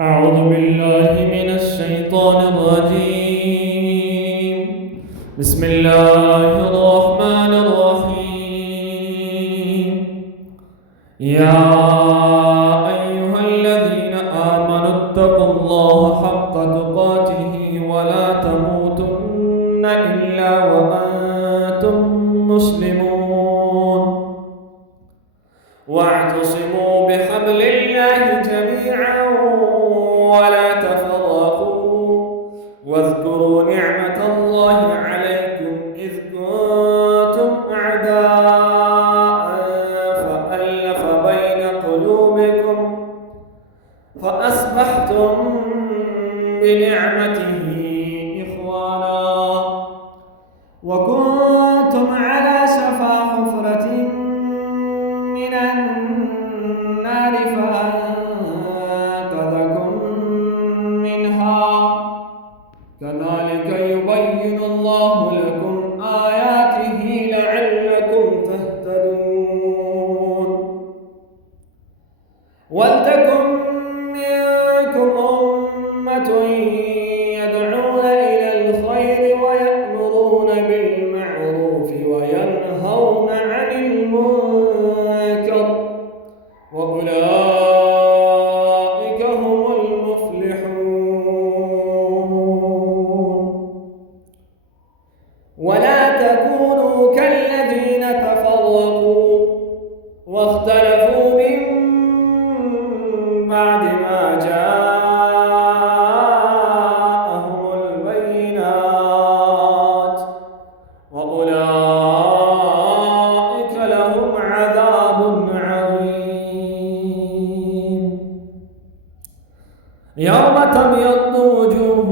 أعوذ بالله من الشيطان الرجيم. بسم الله الرحمن الرحيم. يا أيها الذين آمنوا اتقوا الله حق تقاته ولا تموتن إلا وأنتم مسلمون واعتصموا بحبل الله جميعا ولا تفرقوا واذكروا نعمة الله عليكم إذ كنتم أعداء فألف بين قلوبكم فأصبحتم بنعمته إخوانا وكنتم على شفا حفرة من النار فأنقذكم منها كذلك يبين الله لكم آياته لعلكم تهتدون ولتكن منكم أمة يدعون إلى الخير ويأمرون بالمعروف وينهون عن المنكر وأولئك هم المفلحون ولا تكونوا كالذين تفرقوا واختلفوا من بعد ما جاءهم البينات وأولئك لهم عذاب عظيم يوم تبيض وجوه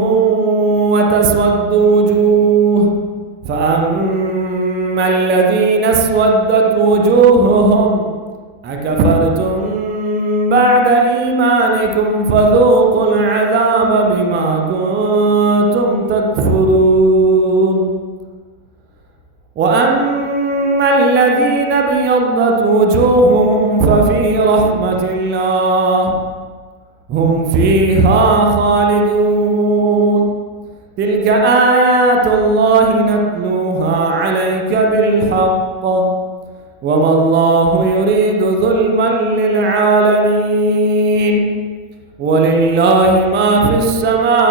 وتسود وجوه فأما الذين اسودت وجوههم أكفرتم بعد إيمانكم فذوقوا العذاب بما كنتم تكفرون وأما الذين ابيضت وجوههم ففي رحمة الله هم فيها خالدون تلك آيات الله نتلوها عليك بالحق وما الله يريد ظلما للعالمين ولله ما في السماوات